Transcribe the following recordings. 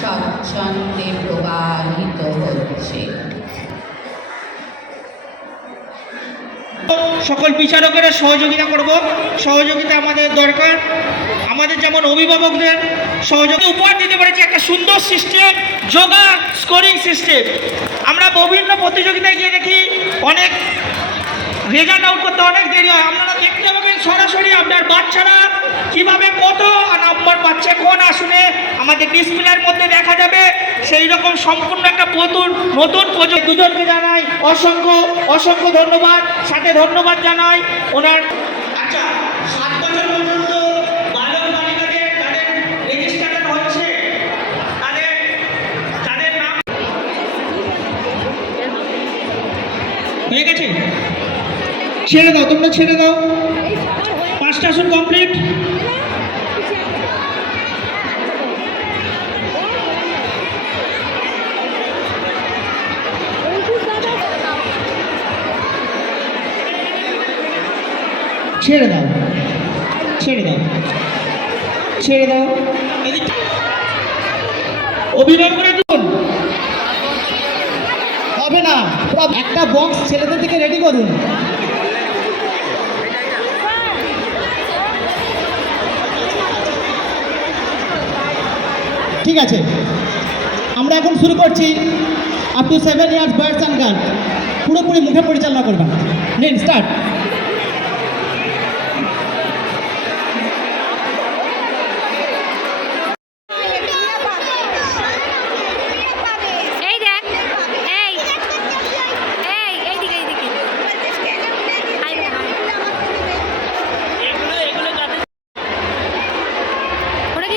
স্বচ্ছন্দে প্রবাহিত হচ্ছে। সকল বিচারকেরা সহযোগিতা করব, সহযোগিতা আমাদের দরকার। আমাদের যেমন অভিভাবকদের সহযোগিতা উপহার দিতে পেরেছি একটা সুন্দর সিস্টেম, যোগা স্কোরিং সিস্টেম। আমরা বিভিন্ন প্রতিযোগিতায় গিয়ে দেখি অনেক রেজাল্ট আউট করতে অনেক দেরি হয়। আপনারা দেখতে পাবেন সরাসরি আপনার বাচ্চারা কিভাবে কত নাম্বার পাচ্ছে কোন আসনে আমাদের ডিসপ্লের মধ্যে দেখা যাবে। সেই রকম সম্পূর্ণ একটা নতুন প্রজন্ম। দুজনকে জানাই অসংখ্য ধন্যবাদ। সাথে ধন্যবাদ জানাই ওনার 7 বছর পর্যন্ত বালক বালিকাদের যাদের রেজিস্ট্রেশন হচ্ছে তাদের নাম হয়ে গেছে। ছেড়ে দাও, তোমরা ছেড়ে দাও। 5টা আসন কমপ্লিট। ছেড়ে দাও, ছেড়ে দাও, ছেড়ে দাও। অভিভাবকরা হবে না, একটা বক্স ছেলেদের থেকে রেডি করুন। ঠিক আছে, আমরা এখন শুরু করছি। Up to 7 years boys and girl, পুরোপুরি মুখে পরিচালনা করবেন। নিন, স্টার্ট।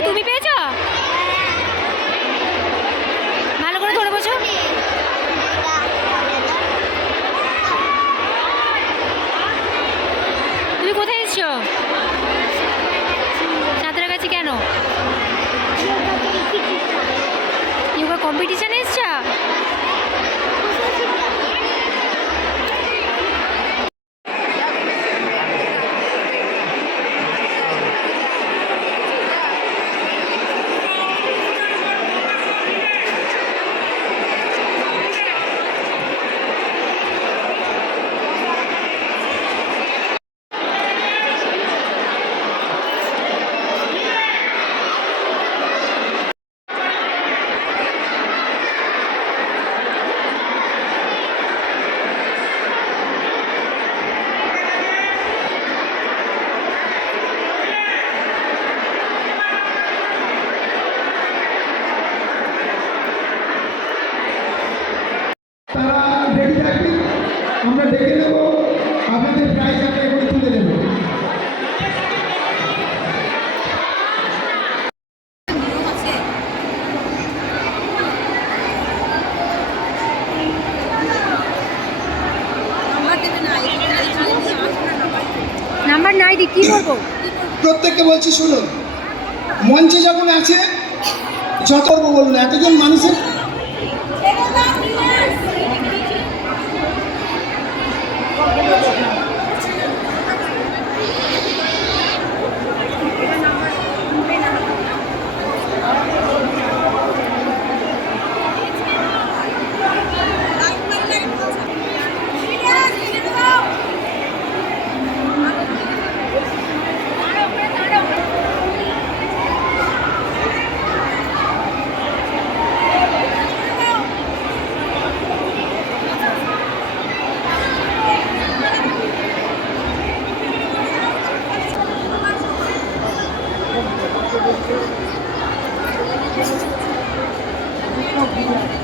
তুমি পেয়েছো? ভালো করে ধরে বসো। তুমি কোথায় এসছো? চাঁদের কাছে কেন? যোগা কম্পিটিশনে এসছো? আমরা ডেকে নেব, আপনাদের প্রাইজ আমরা এখন তুলে দেব। নাম্বার নাই দি কি করবো? প্রত্যেককে বলছি শুনুন, মঞ্চে যখন আছে যত বলুন, এতজন মানুষের Thank you.